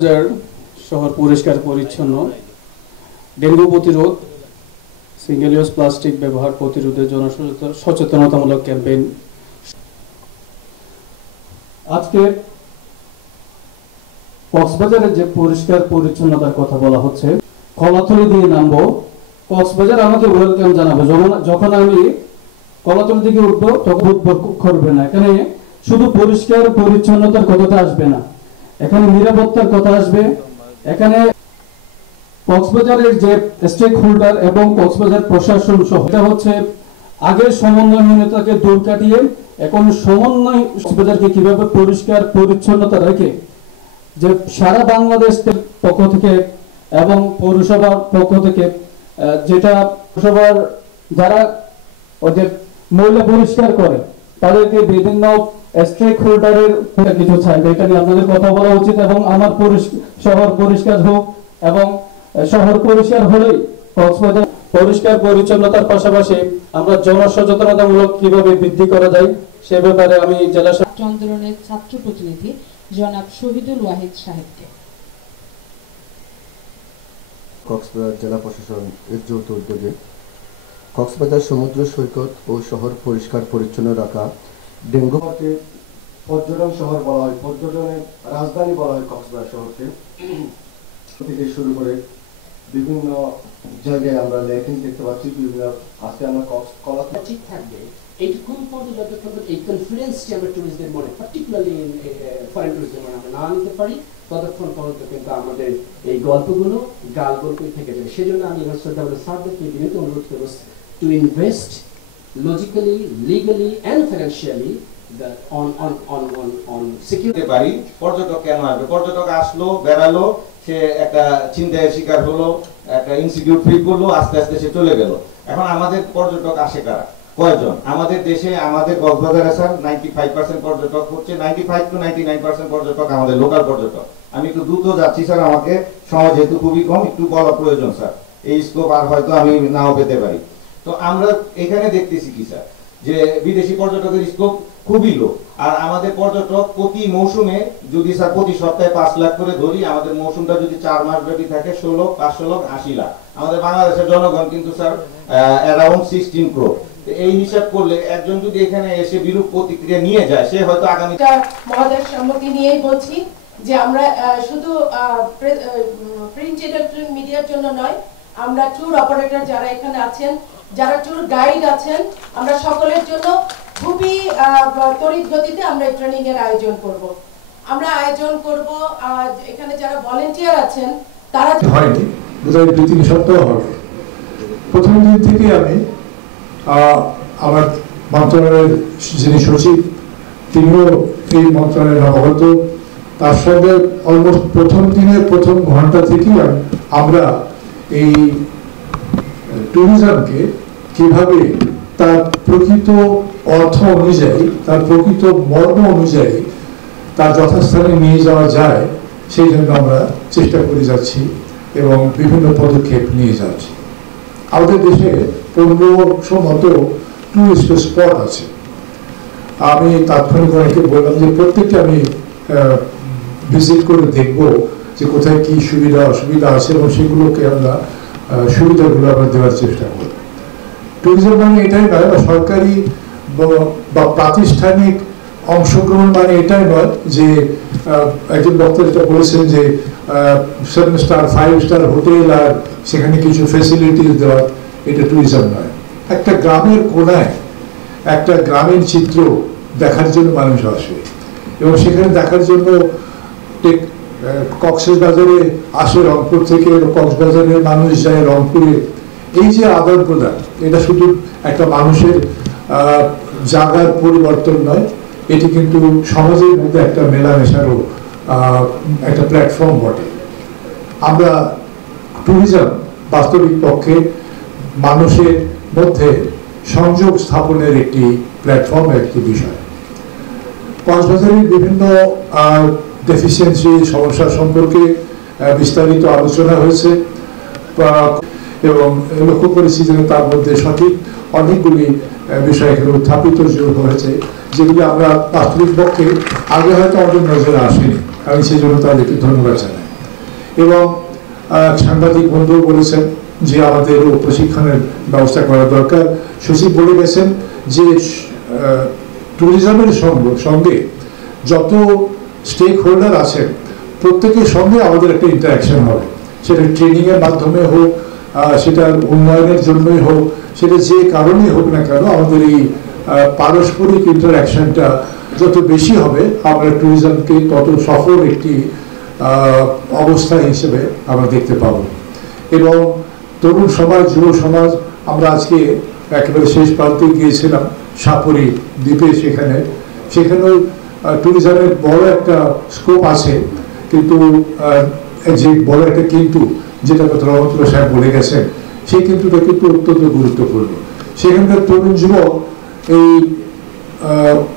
শহর পরিষ্কার পরিচ্ছন্ন, ডেঙ্গু প্রতিরোধ, সিঙ্গেল ইউজ প্লাস্টিক ব্যবহার প্রতিরোধে জনসচেতনতামূলক ক্যাম্পেইন। আজকে কক্সবাজারের যে পরিষ্কার পরিচ্ছন্নতার কথা বলা হচ্ছে, কলাতলি দিয়ে নামবো, কক্সবাজার আমাকে ওয়েলকাম জানাবে। যখন আমি কলাতলি দিকে উঠবো তখন উদ্ভর করবে না। এখানে শুধু পরিষ্কার পরিচ্ছন্নতার কথাটা আসবে না, এখানে নিরাপত্তার কথা আসবে। এখানে কক্সবাজারের যে স্টেক হোল্ডার এবং কক্সবাজার প্রশাসন সহ, এটা হচ্ছে আগের সমন্বয়হীনতাকে দূর কাটিয়ে এখন সমন্বয় কক্সবাজারকে কিভাবে পরিষ্কার পরিচ্ছন্নতা রেখে যে সারা বাংলাদেশের পক্ষ থেকে এবং পৌরসভার পক্ষ থেকে, যেটা পৌরসভার যারা ওদের ময়লা পরিষ্কার করে তাদেরকে বিভিন্ন স্টেক হোল্ডারের কিছু চাইবে, এটা নিয়ে আপনাদের কথা বলা উচিত। এবং আমার শহর পরিষ্কার হোক, এবং শহর পরিষ্কার হলেই কক্সবাজার পরিষ্কার পরিচ্ছন্নতার পাশাপাশি আমরা জনসচেতনতামূলক কিভাবে বৃদ্ধি করা যায় সে ব্যাপারে আমি জেলা আন্দোলনের ছাত্র প্রতিনিধি জনাব শহীদুল ওয়াহিদ সাহেবকে। কক্সবাজার জেলা প্রশাসন এর যৌথ উদ্যোগে কক্সবাজার সমুদ্র সৈকত ও শহর পরিষ্কার পরিচ্ছন্ন রাখা, ডেঙ্গুকে পর্যটন শহর বলা হয়, পর্যটনের রাজধানী বলা হয় কক্সবাজার শহরকে, থেকে শুরু করে বিভিন্ন জায়গায় আমরা লেকিং দেখতে পাচ্ছি। বিভিন্ন আজকে আমরা কলা ঠিক থাকবে এইটুকুন পর্যন্ত যতক্ষণ এই কনফিডেন্সটি আমরা টুরিস্টদের মনে, পার্টিকুলারলি ফরেন টুরিস্টদের মনে আমরা না নিতে পারি, ততক্ষণ পর্যন্ত কিন্তু আমাদের এই গল্পগুলো গাল গল্পই থেকে যাবে। সেজন্য আমি স্যারদেরকে বিনীত অনুরোধ করব to invest logically, legally and financially on security পারি। পর্যটক কেন আসবে? পর্যটক আসলো, বেড়ালো, সে একটা চিন্তায় শিকার হলো, একটা ইনসিকিউর ফিল করলো, আস্তে আস্তে সে চলে গেল। এখন আমাদের পর্যটক আসে কারা, কয়জন? আমাদের দেশে, আমাদের কক্সবাজারে স্যার 95% পর্যটক হচ্ছে, 95 to 99% পর্যটক আমাদের লোকাল পর্যটক। আমি একটু দ্রুত যাচ্ছি স্যার, আমাকে সময় যেহেতু খুবই কম, একটু বলা প্রয়োজন স্যার, এই স্কোপ আর হয়তো আমি নাও পেতে পারি। তো আমরা এখানে দেখতেছি কি স্যার, যে বিদেশি পর্যটকের স্কোপ খুবই লো, আর আমাদের পর্যটক প্রতি মৌসুমে যদি স্যার প্রতি সপ্তাহে 5 লাখ করে ধরি, আমাদের মৌসুমটা যদি 4 মাস ব্যাপী থাকে 16, 500 লাখ 80 লাখ। আমাদের বাংলাদেশের জনগণ কিন্তু স্যার অ্যারাউন্ড 16 crore। এই হিসাব করলে একজন যদি এখানে এসে বিরূপ প্রতিক্রিয়া নিয়ে যায়, সে হয়তো আগামী মহোদয়ের সম্মতি নিয়েই বলছি যে আমরা শুধু প্রিন্ট ইলেকট্রনিক মিডিয়ার জন্য নয়, আমরা ট্যুর অপারেটর যারা এখানে আছেন, যারা ট্যুর গাইড আছেন, আমরা সকলের জন্য খুবই তড়িৎ গতিতে আমরা ট্রেনিং এর আয়োজন করব। এখানে যারা ভলেন্টিয়ার আছেন তারা হয়নি, বোধহয় 2-3 সপ্তাহ হবে। প্রথম দিন থেকে আমি আমার মন্ত্রণালয়ের যিনি সচিব, তিনিও এই মন্ত্রণালয়ের অবগত, তার সঙ্গে অলমোস্ট প্রথম দিনের প্রথম ঘন্টা থেকেই আমরা এই ট্যুরিজমকে কিভাবে তার প্রকৃত অর্থ অনুযায়ী, তার প্রকৃত মর্ম অনুযায়ী তার যথাস্থানে নিয়ে যাওয়া যায়, সেই জন্য আমরা চেষ্টা করে যাচ্ছি এবং বিভিন্ন পদক্ষেপ নিয়ে যাচ্ছি। আমাদের দেশে 1500 মতো টুরিস্ট স্পট আছে। আমি তাৎক্ষণিক অনেকে বললাম যে প্রত্যেকটা আমি ভিজিট করে দেখব যে কোথায় কি সুবিধা অসুবিধা আছে এবং সেগুলোকে আমরা সুবিধাগুলো আমরা দেওয়ার চেষ্টা করব। ট্যুরিজম মানে এটাই নয়, বা সরকারি বা প্রাতিষ্ঠানিক অংশগ্রহণ মানে এটাই নয় যে একজন বক্তা যেটা বলেছেন যে 7 স্টার 5 স্টার হোটেল আর সেখানে কিছু ফেসিলিটিস দেওয়া, এটা ট্যুরিজম নয়। একটা গ্রামের কোনায় একটা গ্রামীণ চিত্র দেখার জন্য মানুষ আসে এবং সেখানে দেখার জন্য কক্সবাজারে আসে, রংপুর থেকে কক্সবাজারের মানুষ যায় রংপুরে। এই যে আদান প্রদান, এটা শুধু একটা মানুষের জায়গার পরিবর্তন নয়, এটি কিন্তু সমাজের মধ্যে একটা মেলামেশারও একটা প্ল্যাটফর্ম বটে। আমরা ট্যুরিজম বাস্তবিক পক্ষে মানুষের মধ্যে সংযোগ স্থাপনের একটি প্ল্যাটফর্ম, একটি বিষয়। কক্সবাজারের বিভিন্ন ডেফিসিয়েন্সি সমস্যা সম্পর্কে বিস্তারিত আলোচনা হয়েছে এবং লক্ষ্য করেছি যে তার মধ্যে সঠিক অনেকগুলি বিষয় এখানে উত্থাপিত হয়েছে, যেগুলি আমরা বাস্তবিক পক্ষে আগে হয়তো আমাদের নজরে আসেনি। আমি সেই জন্য তাদেরকে ধন্যবাদ জানাই। এবং সাংবাদিক বন্ধু বলেছেন যে আমাদের প্রশিক্ষণের ব্যবস্থা করা দরকার। সচিব বলে গেছেন যে ট্যুরিজমের সঙ্গে যত স্টেক হোল্ডার আছেন প্রত্যেকের সঙ্গে আমাদের একটা ইন্টারাকশন হবে, সেটা ট্রেনিংয়ের মাধ্যমে হোক, সেটার উন্নয়নের জন্যই হোক, সেটা যে কারণেই হোক না কেন, আমাদের এই পারস্পরিক ইন্টারাকশনটা যত বেশি হবে আমরা ট্যুরিজমকে তত সফল একটি অবস্থা হিসেবে আমরা দেখতে পাব। এবং তরুণ সমাজ, যুব সমাজ, আমরা আজকে একেবারে শেষ প্রান্তে গিয়েছিলাম সাপুরি দ্বীপে, সেখানেও ট্যুরিজমের বড় একটা স্কোপ আছে, কিন্তু যে বড় একটা কিন্তু যেটা কথা রহমতুল্লাহ সাহেব বলে গেছেন, সেই কিন্তুটা কিন্তু অত্যন্ত গুরুত্বপূর্ণ। সেখানকার তরুণ যুবক এই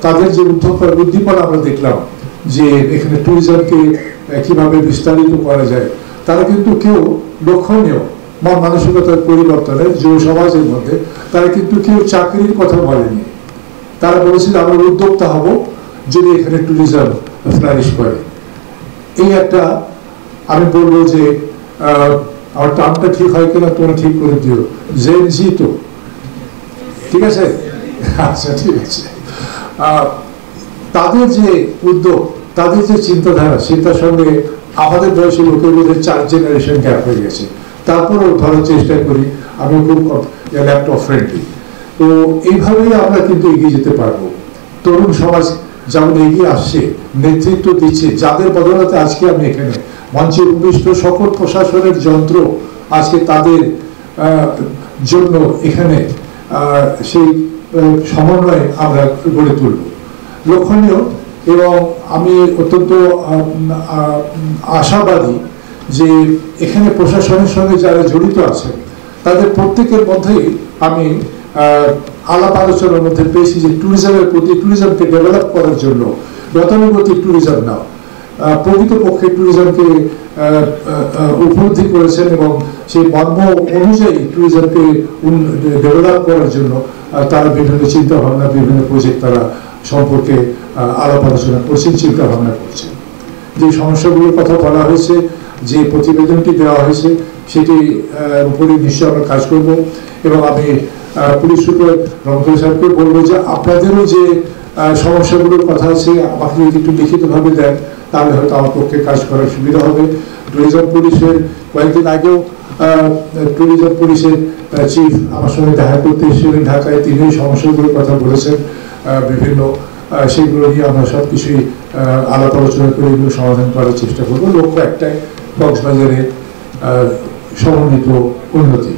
তাদের যে উদ্দীপনা আমরা দেখলাম যে এখানে ট্যুরিজমকে কিভাবে বিস্তারিত করা যায়, তারা কিন্তু কেউ লক্ষণীয় মানসিকতার পরিবর্তনের যুব সমাজের মধ্যে তারা কিন্তু কেউ চাকরির কথা বলেনি। তারা বলেছিল আমরা উদ্যোক্তা হব যদি এখানে ট্যুরিজম ফ্লারিশ করে। এই একটা, আমি বলবো যে আমার টার্মটা ঠিক হয় কিনা তোমরা ঠিক করে দিও, জেনজি তো ঠিক আছে? আচ্ছা, ঠিক আছে। তাদের যে উদ্যোগ, তাদের যে চিন্তাধারা, সেটার সঙ্গে আমাদের বয়সী লোকের মধ্যে 4 জেনারেশন গ্যাপ হয়ে গেছে। তারপরেও ধরার চেষ্টা করি, আমি খুব ল্যাপটপ ফ্রেন্ডলি। তো এইভাবেই আমরা কিন্তু এগিয়ে যেতে পারবো। তরুণ সমাজ যেমন এগিয়ে আসছে, নেতৃত্ব দিচ্ছে, যাদের বদলাতে আজকে আমি এখানে মঞ্চে উপবিষ্ট সকল প্রশাসনের যন্ত্র আজকে তাদের জন্য এখানে সেই সমন্বয় আমরা গড়ে তুলব লক্ষণীয়। এবং আমি অত্যন্ত আশাবাদী যে এখানে প্রশাসনের সঙ্গে যারা জড়িত আছে তাদের প্রত্যেকের মধ্যেই আমি আলাপ আলোচনার মধ্যে পেয়েছি যে ট্যুরিজমের প্রতি, ট্যুরিজমকে ডেভেলপ করার জন্য গতানুগতিক ট্যুরিজম না, প্রকৃতপক্ষে ট্যুরিজমকে উপলব্ধি করেছেন এবং সেই মর্ম অনুযায়ী ট্যুরিজমকে ডেভেলপ করার জন্য তারা বিভিন্ন চিন্তা ভাবনা, বিভিন্ন প্রজেক্ট তারা সম্পর্কে আলাপ আলোচনা করছেন, চিন্তা ভাবনা করছেন। যে সমস্যাগুলোর কথা বলা হয়েছে, যে প্রতিবেদনটি দেওয়া হয়েছে, সেটি উপরে নিশ্চয়ই আমরা কাজ করব। এবং আমি পুলিশ সুপার রহমতুল্লাহ সাহেবকে বলবো যে আপনাদেরও যে সমস্যাগুলোর কথা আছে আমাকে যদি একটু লিখিতভাবে দেন তাহলে হয়তো আমার পক্ষে কাজ করার সুবিধা হবে। ট্যুরিজম পুলিশের কয়েকদিন আগেও ট্যুরিজম পুলিশের চিফ আমার সঙ্গে দেখা করতে এসেছিলেন ঢাকায়, তিনি সমস্যাগুলোর কথা বলেছেন বিভিন্ন, সেগুলো নিয়ে আমরা সব কিছুই আলাপ আলোচনা করে এগুলো সমাধান করার চেষ্টা করবো। লক্ষ্য একটাই, কক্সবাজারের সমন্বিত উন্নতি।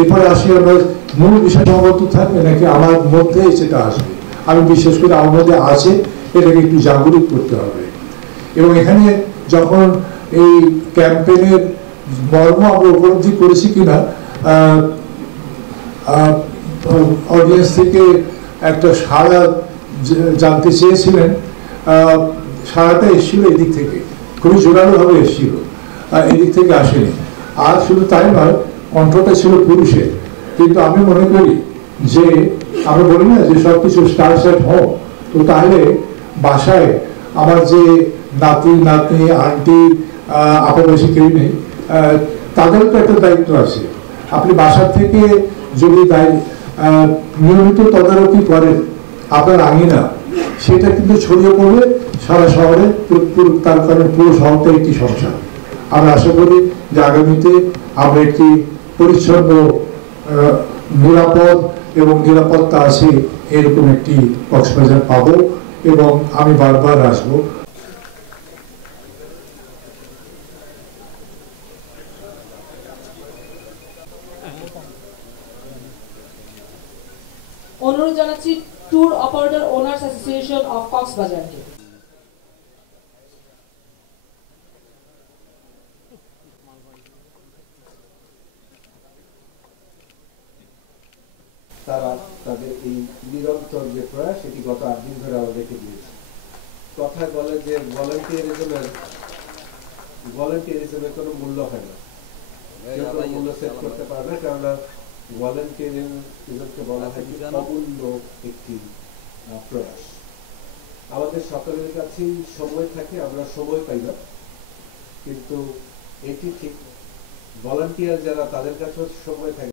এরপরে আসি আমরা মূল বিষয় সমাবদ্ধ থাকবে নাকি আমার মধ্যে সেটা আসবে, আমি বিশেষ করে আমার মধ্যে আছে, এটাকে একটু জাগরুক করতে হবে। এবং এখানে যখন এই ক্যাম্পেইনের মর্ম আমরা উপলব্ধি করেছি কিনা, অডিয়েন্স থেকে একটা সাড়া জানতে চেয়েছিলেন, সাড়াটা এসেছিল এদিক থেকে, খুবই জোরালোভাবে এসেছিল, এদিক থেকে আসেনি। আর শুধু তাই নয়, কণ্ঠটা ছিল পুরুষের, কিন্তু আমি মনে করি যে আমি বলি না যে সবকিছু স্টার সেট হোক, তো তাহলে বাসায় আমার যে নাতি নাতনি আন্টি আপাতবাসী কেউ নেই, তাদেরও তো একটা দায়িত্ব আছে। আপনি বাসার থেকে যদি নিয়মিত তদারকি করেন আপনার আঙিনা, সেটা কিন্তু ছড়িয়ে পড়বে সারা শহরে, তার কারণে পুরো শহরটা একটি সংসার। আমরা আশা করি যে আগামীতে আমরা একটি পরিচ্ছন্ন, নিরাপদ এবং নিরাপত্তা আছে এরকম একটি কক্সবাজার পাবো, এবং আমি বারবার আসবো। অনুরোধ জানাচ্ছি tour operator owners association of কক্সবাজারকে। তারা তাদের এই নিরন্তর যে প্রয়াস, সেটি গত 8 দিন ধরে আমরা রেখে দিয়েছি। কথায় বলে যে ভলান্টিয়ারিজমের কোনো মূল্য হয় না, কেউ কোনো মূল্য সেট করতে পারে না, কেননা ভলান্টিয়ারিজমকে বলা হয় অমূল্য একটি প্রয়াস। আমাদের সকলের কাছেই সময় থাকে, আমরা সময় পাই না, কিন্তু এটি ঠিক ভলান্টিয়ার যারা তাদের কাছেও সময় থাকে